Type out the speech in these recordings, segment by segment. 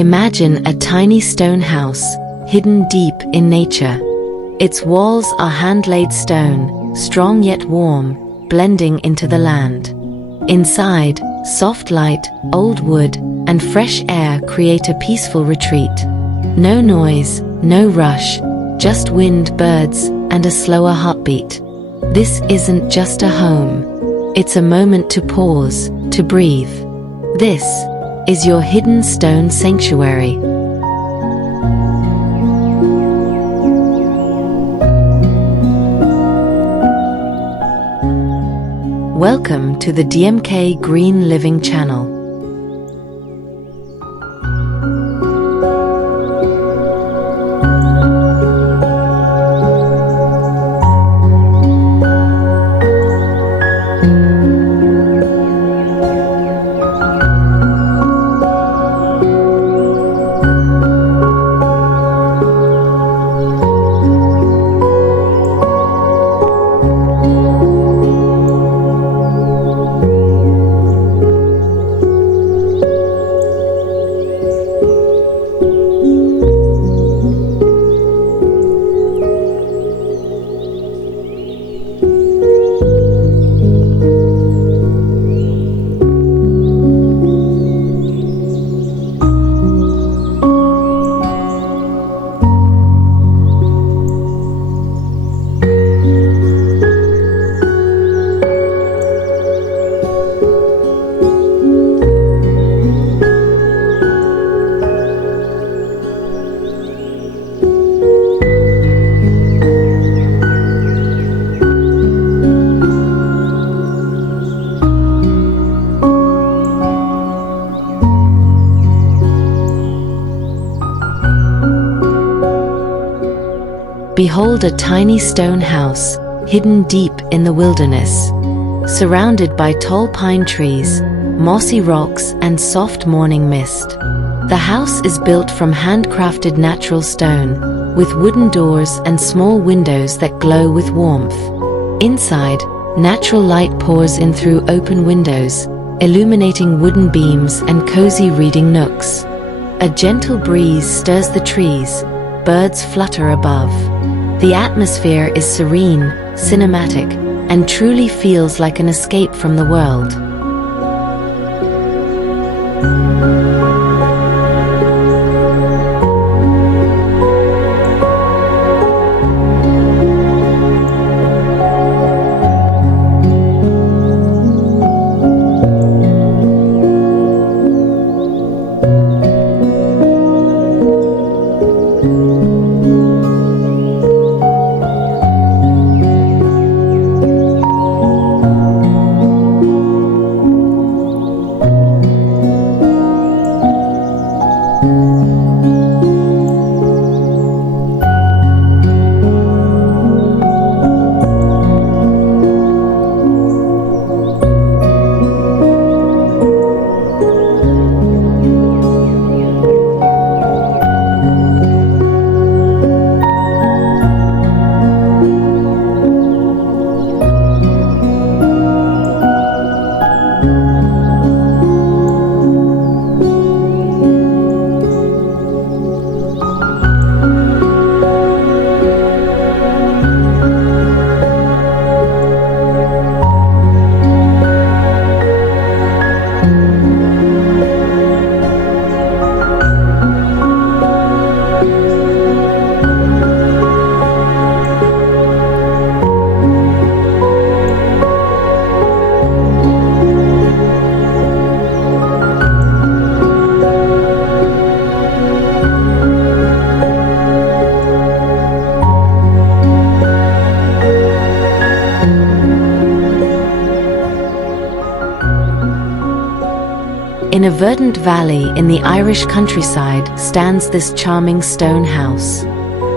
Imagine a tiny stone house, hidden deep in nature. Its walls are hand-laid stone, strong yet warm, blending into the land. Inside, soft light, old wood, and fresh air create a peaceful retreat. No noise, no rush, just wind, birds, and a slower heartbeat. This isn't just a home. It's a moment to pause, to breathe. This is your hidden stone sanctuary. Welcome to the DMK Green Living channel. Behold a tiny stone house, hidden deep in the wilderness. Surrounded by tall pine trees, mossy rocks, and soft morning mist. The house is built from handcrafted natural stone, with wooden doors and small windows that glow with warmth. Inside, natural light pours in through open windows, illuminating wooden beams and cozy reading nooks. A gentle breeze stirs the trees, birds flutter above. The atmosphere is serene, cinematic, and truly feels like an escape from the world. In a verdant valley in the Irish countryside stands this charming stone house.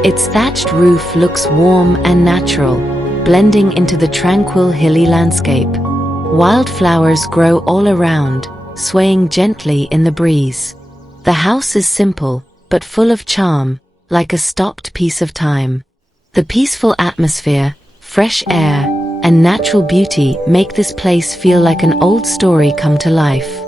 Its thatched roof looks warm and natural, blending into the tranquil hilly landscape. Wildflowers grow all around, swaying gently in the breeze. The house is simple, but full of charm, like a stopped piece of time. The peaceful atmosphere, fresh air, and natural beauty make this place feel like an old story come to life.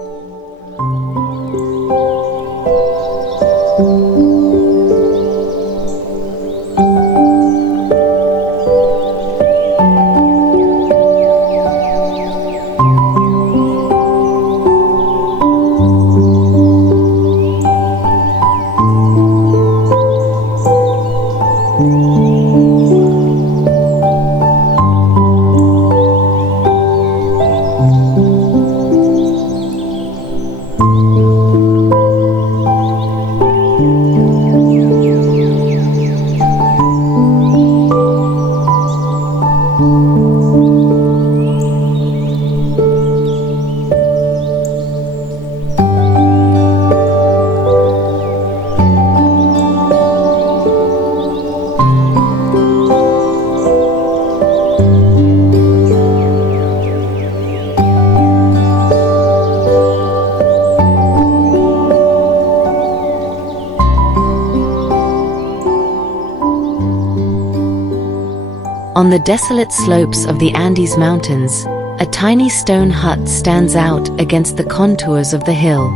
On the desolate slopes of the Andes Mountains, a tiny stone hut stands out against the contours of the hill.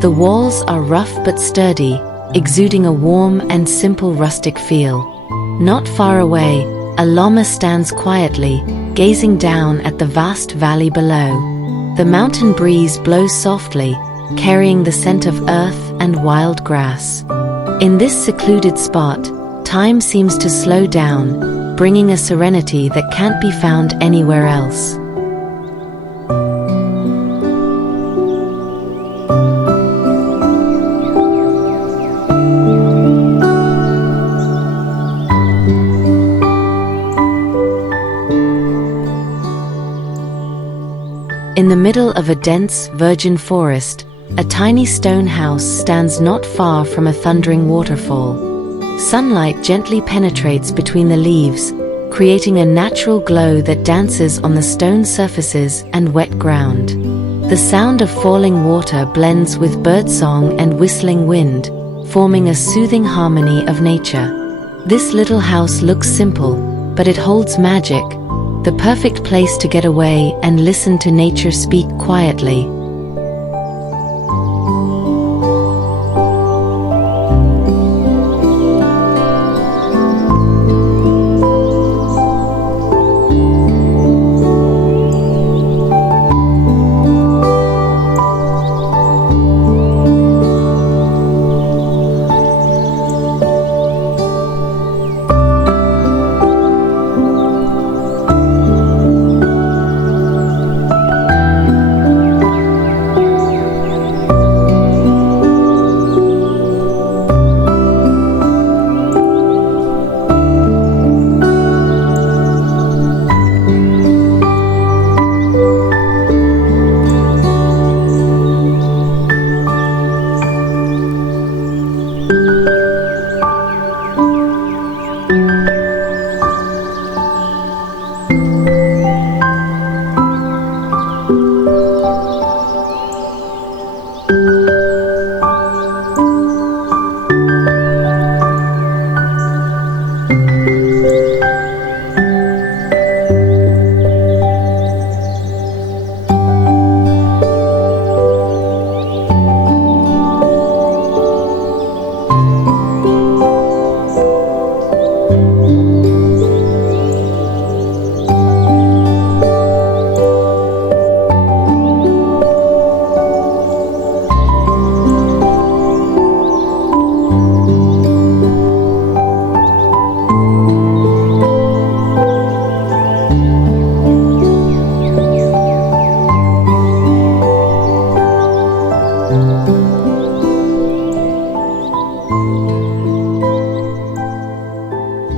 The walls are rough but sturdy, exuding a warm and simple rustic feel. Not far away, a llama stands quietly, gazing down at the vast valley below. The mountain breeze blows softly, carrying the scent of earth and wild grass. In this secluded spot, time seems to slow down, bringing a serenity that can't be found anywhere else. In the middle of a dense, virgin forest, a tiny stone house stands not far from a thundering waterfall. Sunlight gently penetrates between the leaves, creating a natural glow that dances on the stone surfaces and wet ground. The sound of falling water blends with birdsong and whistling wind, forming a soothing harmony of nature. This little house looks simple, but it holds magic, the perfect place to get away and listen to nature speak quietly.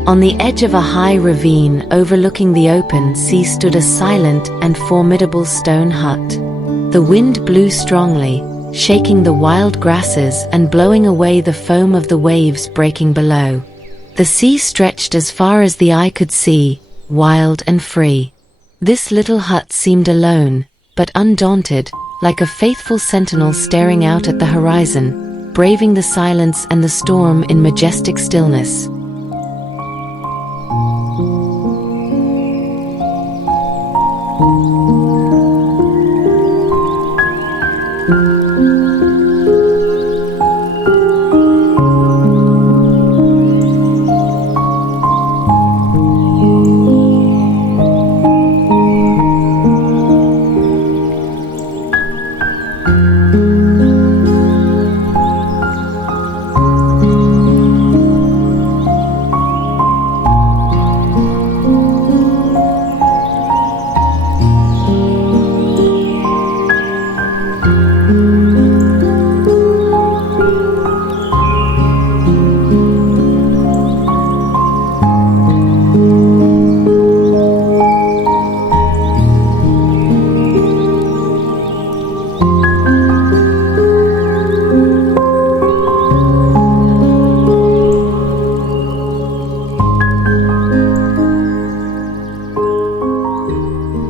On the edge of a high ravine overlooking the open sea stood a silent and formidable stone hut. The wind blew strongly, shaking the wild grasses and blowing away the foam of the waves breaking below. The sea stretched as far as the eye could see, wild and free. This little hut seemed alone, but undaunted, like a faithful sentinel staring out at the horizon, braving the silence and the storm in majestic stillness.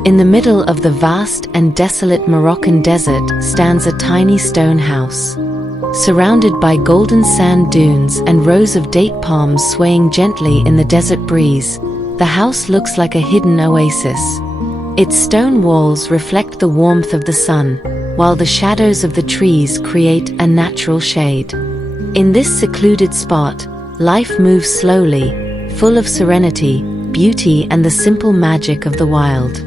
In the middle of the vast and desolate Moroccan desert stands a tiny stone house. Surrounded by golden sand dunes and rows of date palms swaying gently in the desert breeze, the house looks like a hidden oasis. Its stone walls reflect the warmth of the sun, while the shadows of the trees create a natural shade. In this secluded spot, life moves slowly, full of serenity, beauty, and the simple magic of the wild.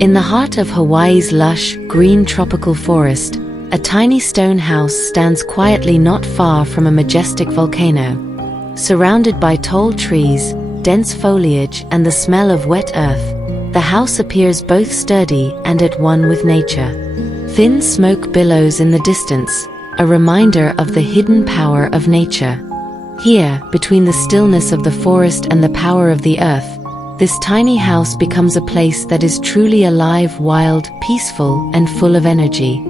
In the heart of Hawaii's lush, green tropical forest, a tiny stone house stands quietly not far from a majestic volcano. Surrounded by tall trees, dense foliage, and the smell of wet earth, the house appears both sturdy and at one with nature. Thin smoke billows in the distance, a reminder of the hidden power of nature. Here, between the stillness of the forest and the power of the earth, this tiny house becomes a place that is truly alive, wild, peaceful, and full of energy.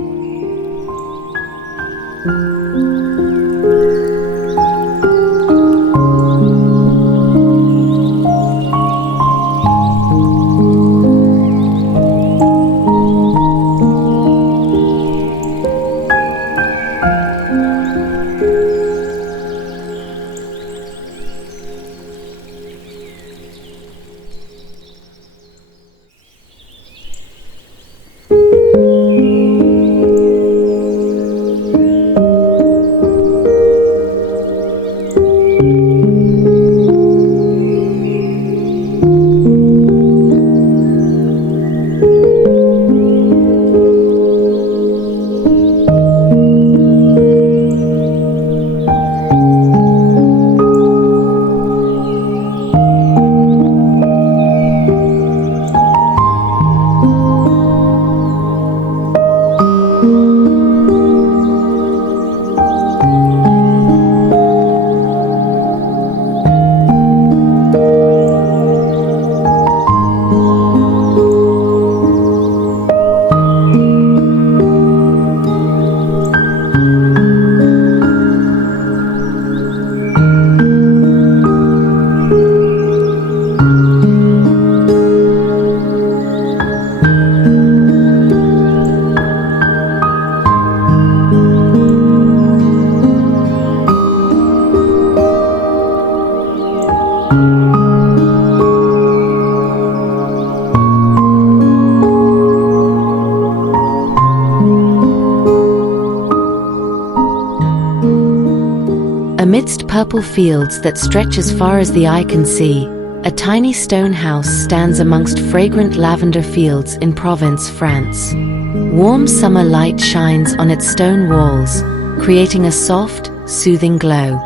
Amidst purple fields that stretch as far as the eye can see, a tiny stone house stands amongst fragrant lavender fields in Provence, France. Warm summer light shines on its stone walls, creating a soft, soothing glow.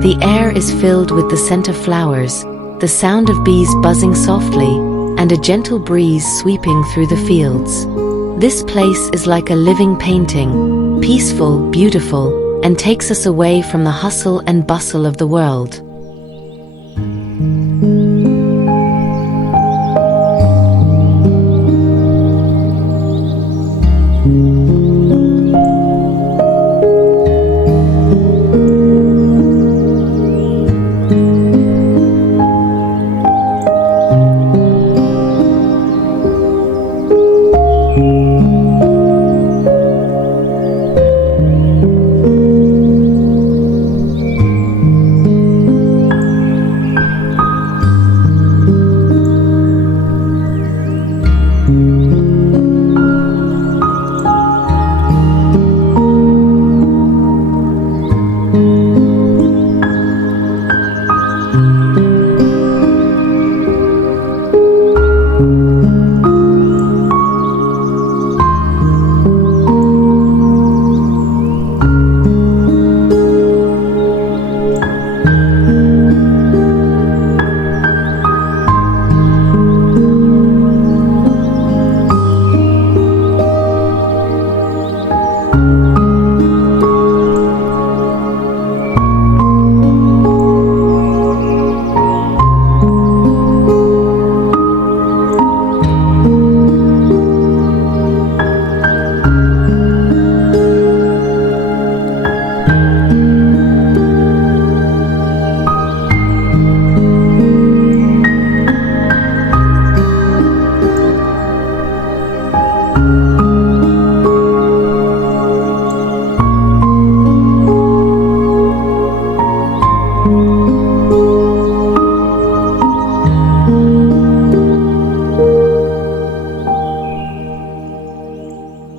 The air is filled with the scent of flowers, the sound of bees buzzing softly, and a gentle breeze sweeping through the fields. This place is like a living painting, peaceful, beautiful, and takes us away from the hustle and bustle of the world.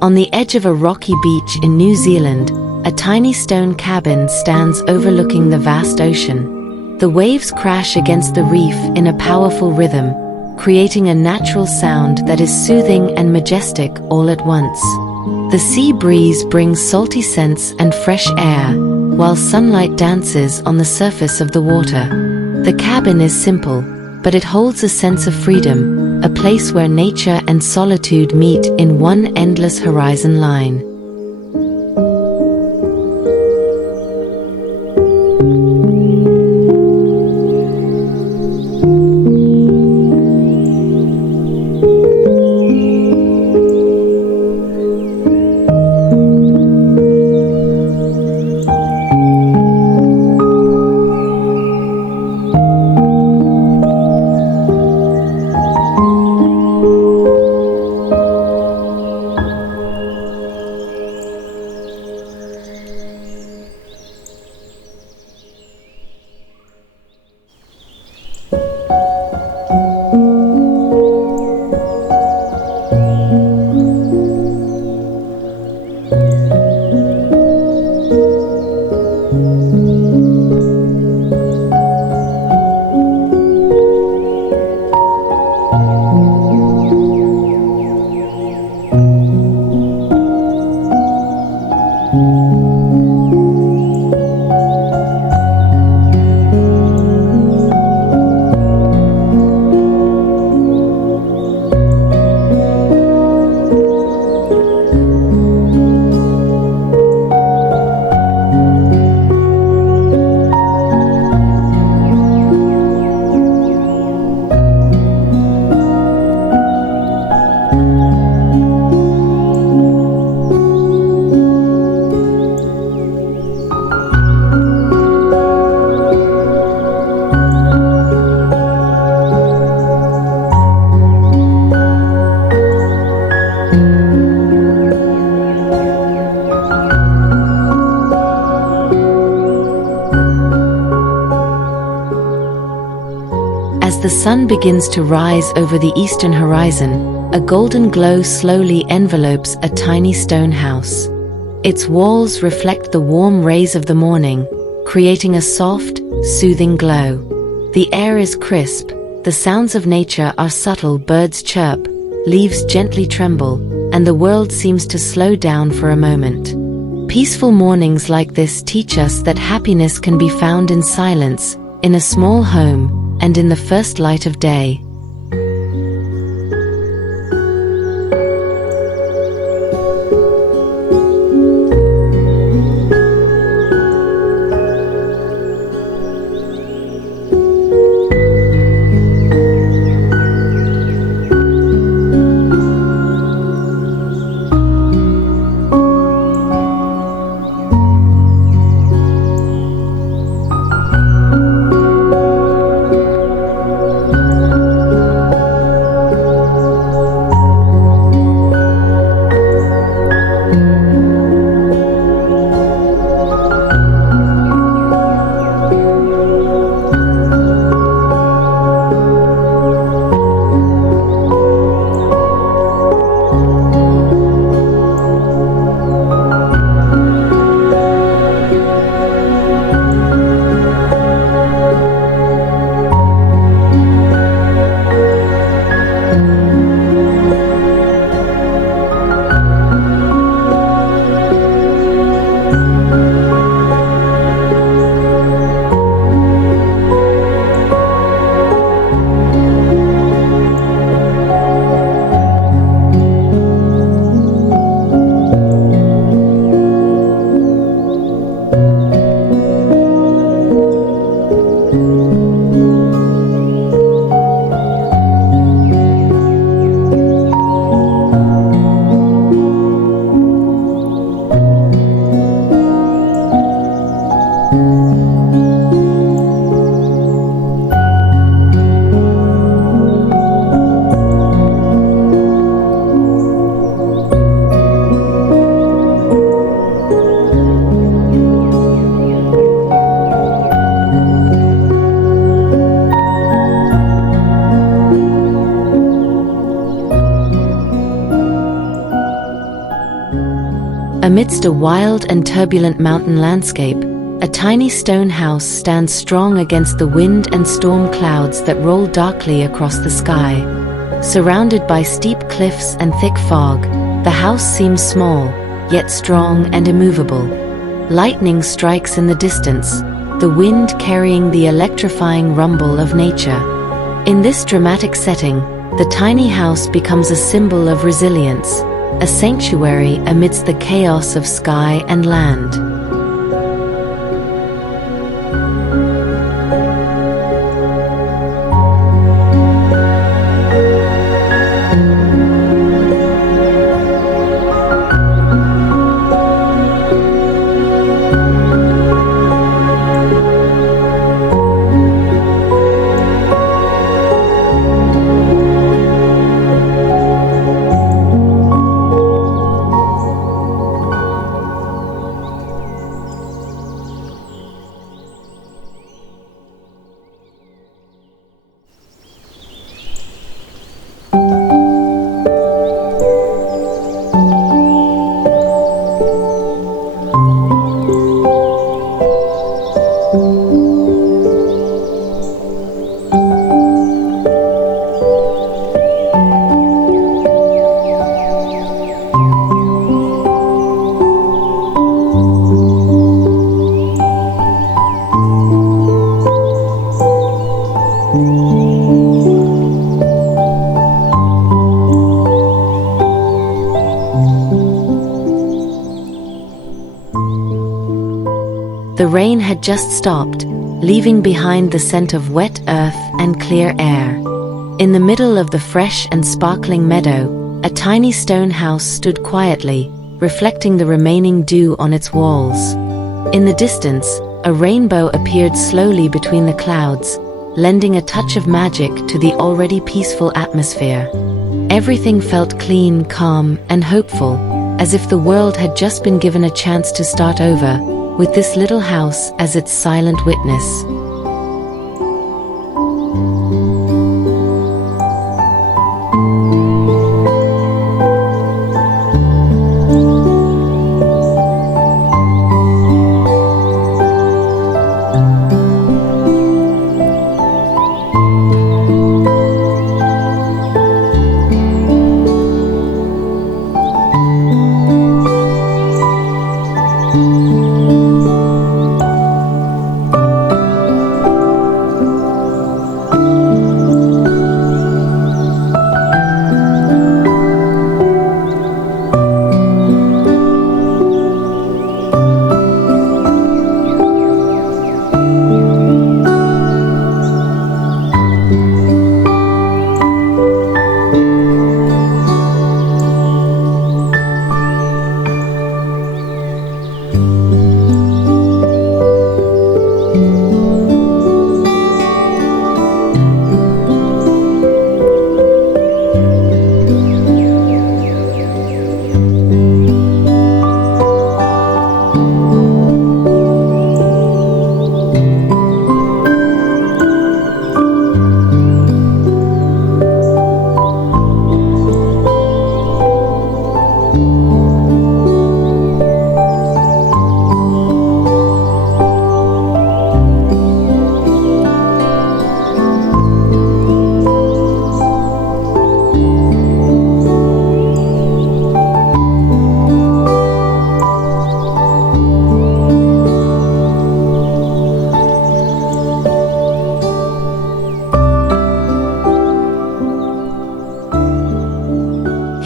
On the edge of a rocky beach in New Zealand, a tiny stone cabin stands overlooking the vast ocean. The waves crash against the reef in a powerful rhythm, creating a natural sound that is soothing and majestic all at once. The sea breeze brings salty scents and fresh air, while sunlight dances on the surface of the water. The cabin is simple, but it holds a sense of freedom, a place where nature and solitude meet in one endless horizon line. As the sun begins to rise over the eastern horizon, a golden glow slowly envelopes a tiny stone house. Its walls reflect the warm rays of the morning, creating a soft, soothing glow. The air is crisp, The sounds of nature are subtle. Birds chirp, leaves gently tremble, and the world seems to slow down for a moment. Peaceful mornings like this teach us that happiness can be found in silence, in a small home, and in the first light of day. Amidst a wild and turbulent mountain landscape, a tiny stone house stands strong against the wind and storm clouds that roll darkly across the sky. Surrounded by steep cliffs and thick fog, the house seems small, yet strong and immovable. Lightning strikes in the distance, the wind carrying the electrifying rumble of nature. In this dramatic setting, the tiny house becomes a symbol of resilience, a sanctuary amidst the chaos of sky and land. The rain had just stopped, leaving behind the scent of wet earth and clear air. In the middle of the fresh and sparkling meadow, a tiny stone house stood quietly, reflecting the remaining dew on its walls. In the distance, a rainbow appeared slowly between the clouds, lending a touch of magic to the already peaceful atmosphere. Everything felt clean, calm, and hopeful, as if the world had just been given a chance to start over, with this little house as its silent witness.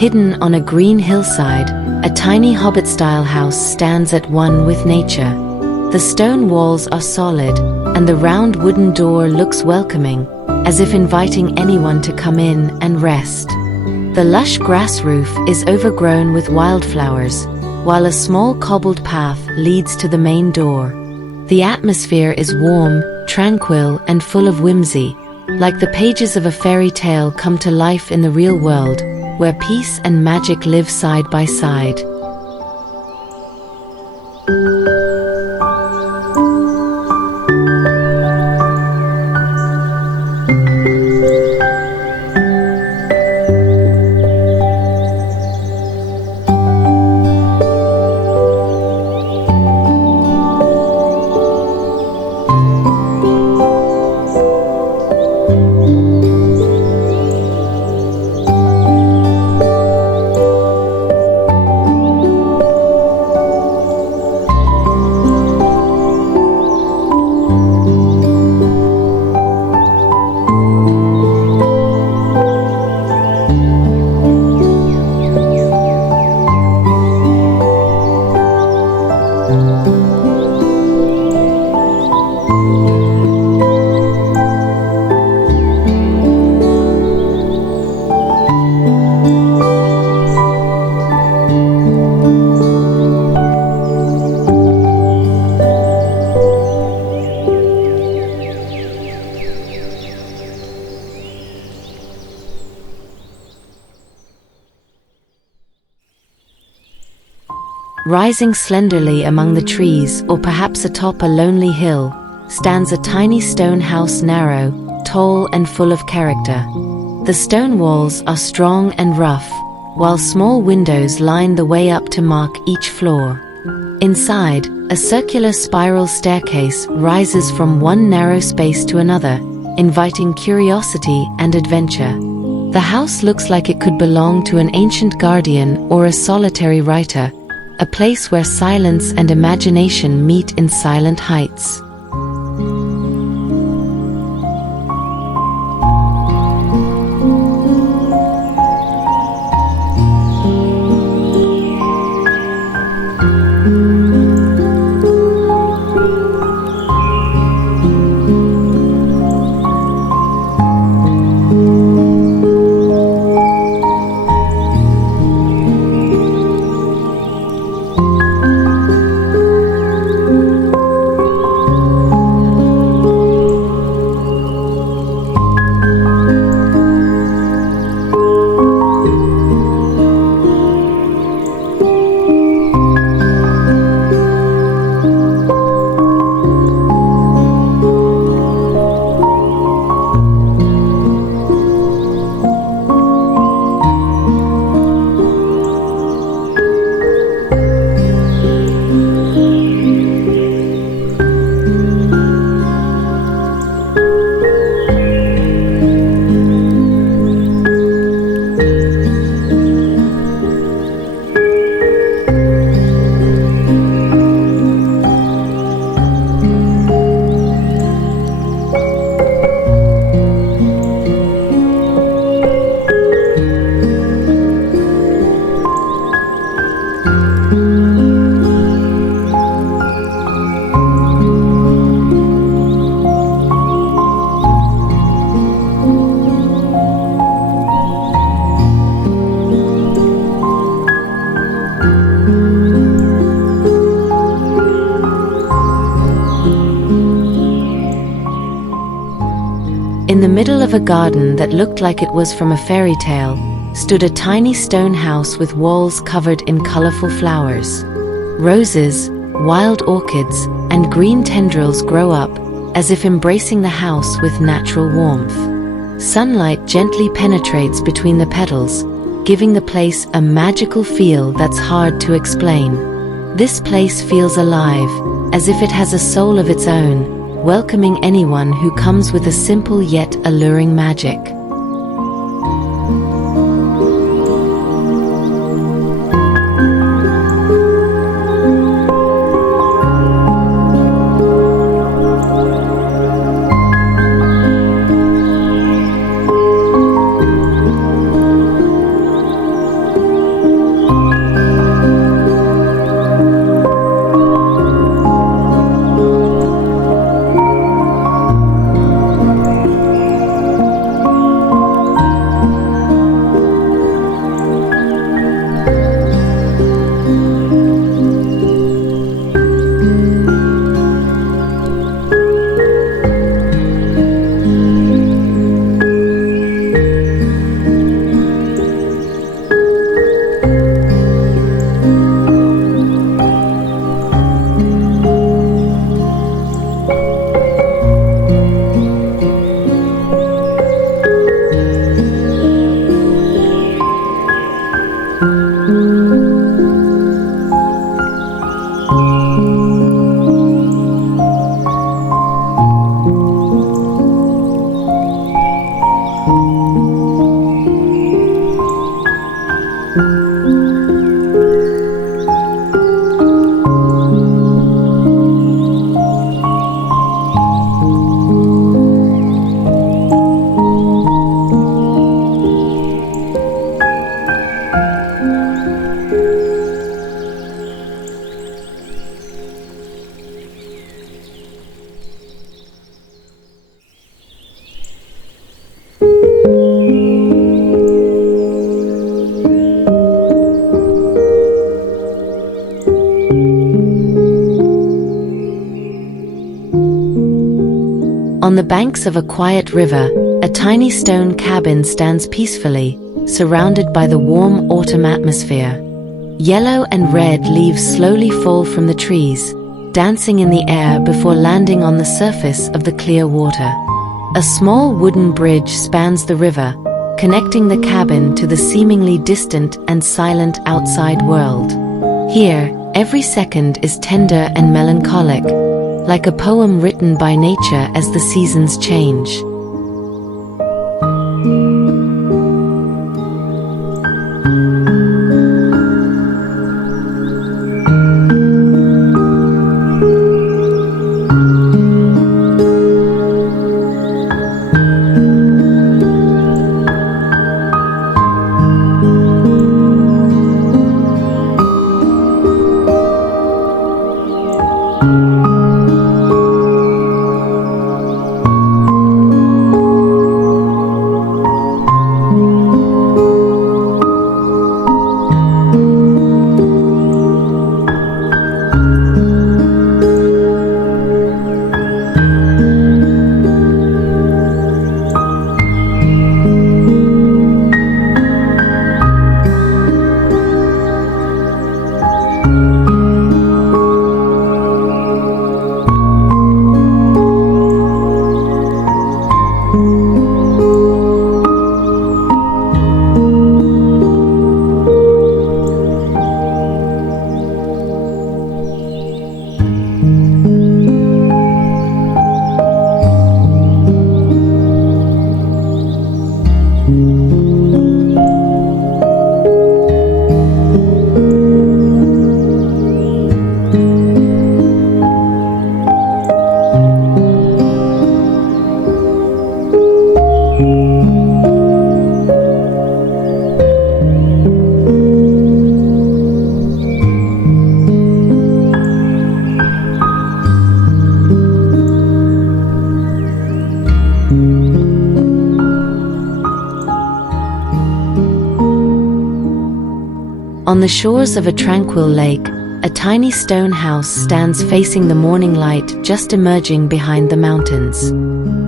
Hidden on a green hillside, a tiny Hobbit-style house stands at one with nature. The stone walls are solid, and the round wooden door looks welcoming, as if inviting anyone to come in and rest. The lush grass roof is overgrown with wildflowers, while a small cobbled path leads to the main door. The atmosphere is warm, tranquil, and full of whimsy, like the pages of a fairy tale come to life in the real world, where peace and magic live side by side. Rising slenderly among the trees, or perhaps atop a lonely hill, stands a tiny stone house, narrow, tall, and full of character. The stone walls are strong and rough, while small windows line the way up to mark each floor. Inside, a circular spiral staircase rises from one narrow space to another, inviting curiosity and adventure. The house looks like it could belong to an ancient guardian or a solitary writer, a place where silence and imagination meet in silent heights. In the middle of a garden that looked like it was from a fairy tale, stood a tiny stone house with walls covered in colorful flowers. Roses, wild orchids, and green tendrils grow up, as if embracing the house with natural warmth. Sunlight gently penetrates between the petals, giving the place a magical feel that's hard to explain. This place feels alive, as if it has a soul of its own, welcoming anyone who comes with a simple yet alluring magic. On the banks of a quiet river, a tiny stone cabin stands peacefully, surrounded by the warm autumn atmosphere. Yellow and red leaves slowly fall from the trees, dancing in the air before landing on the surface of the clear water. A small wooden bridge spans the river, connecting the cabin to the seemingly distant and silent outside world. Here, every second is tender and melancholic, like a poem written by nature as the seasons change. On the shores of a tranquil lake, a tiny stone house stands facing the morning light just emerging behind the mountains.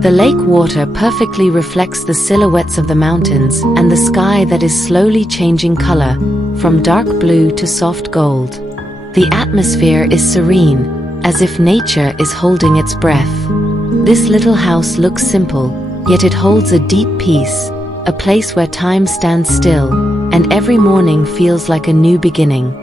The lake water perfectly reflects the silhouettes of the mountains and the sky that is slowly changing color, from dark blue to soft gold. The atmosphere is serene, as if nature is holding its breath. This little house looks simple, yet it holds a deep peace, a place where time stands still, and every morning feels like a new beginning.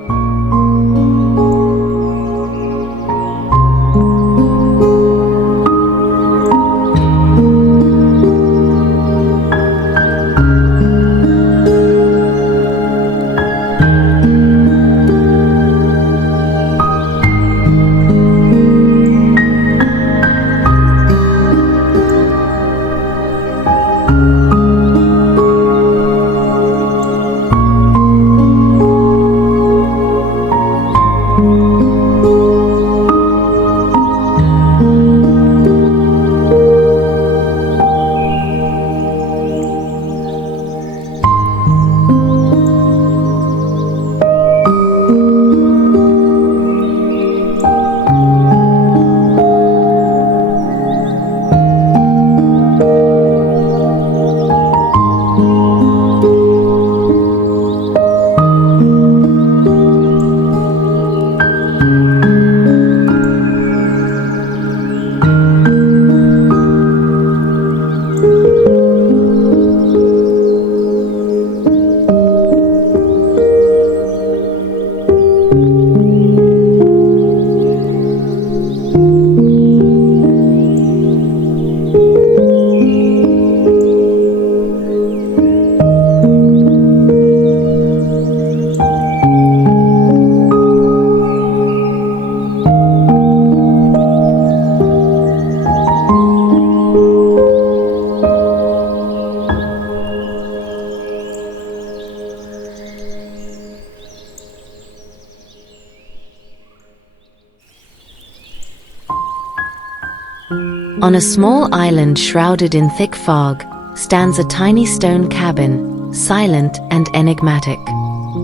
On a small island shrouded in thick fog stands a tiny stone cabin, silent and enigmatic.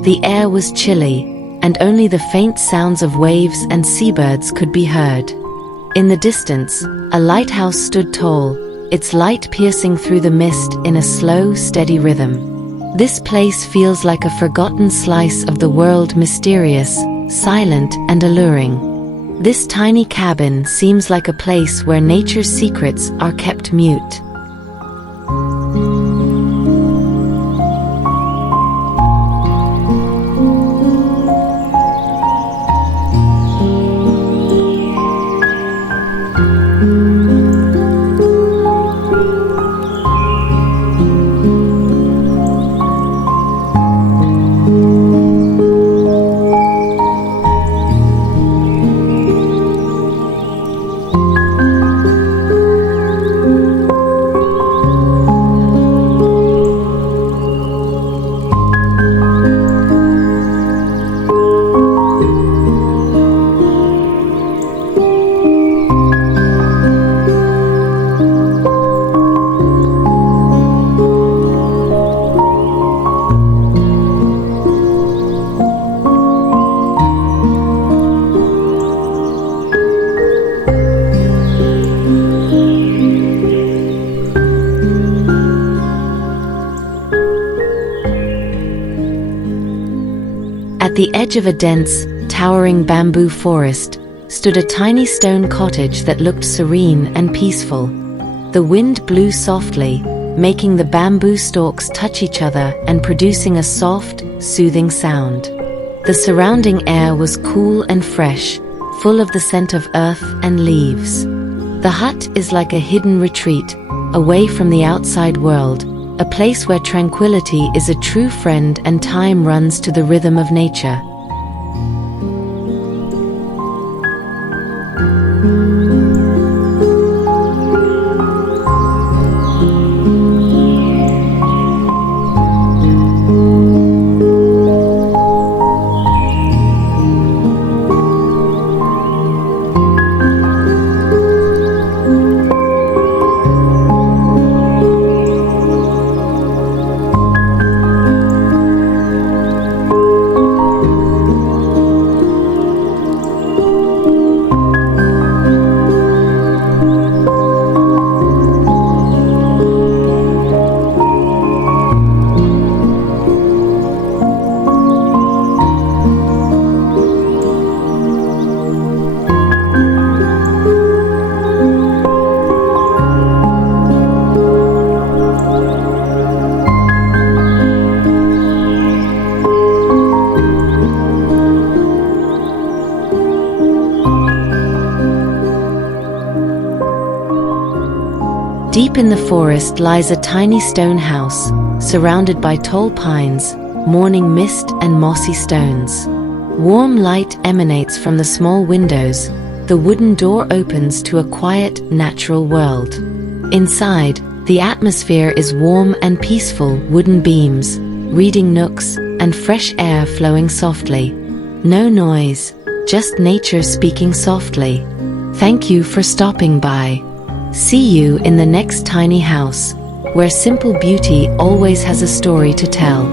The air was chilly, and only the faint sounds of waves and seabirds could be heard. In the distance, a lighthouse stood tall, its light piercing through the mist in a slow, steady rhythm. This place feels like a forgotten slice of the world, mysterious, silent, and alluring. This tiny cabin seems like a place where nature's secrets are kept mute. At the edge of a dense, towering bamboo forest stood a tiny stone cottage that looked serene and peaceful. The wind blew softly, making the bamboo stalks touch each other and producing a soft, soothing sound. The surrounding air was cool and fresh, full of the scent of earth and leaves. The hut is like a hidden retreat, away from the outside world, a place where tranquility is a true friend and time runs to the rhythm of nature. Deep in the forest lies a tiny stone house, surrounded by tall pines, morning mist and mossy stones. Warm light emanates from the small windows. The wooden door opens to a quiet, natural world. Inside, the atmosphere is warm and peaceful, wooden beams, reading nooks, and fresh air flowing softly. No noise, just nature speaking softly. Thank you for stopping by. See you in the next tiny house, where simple beauty always has a story to tell.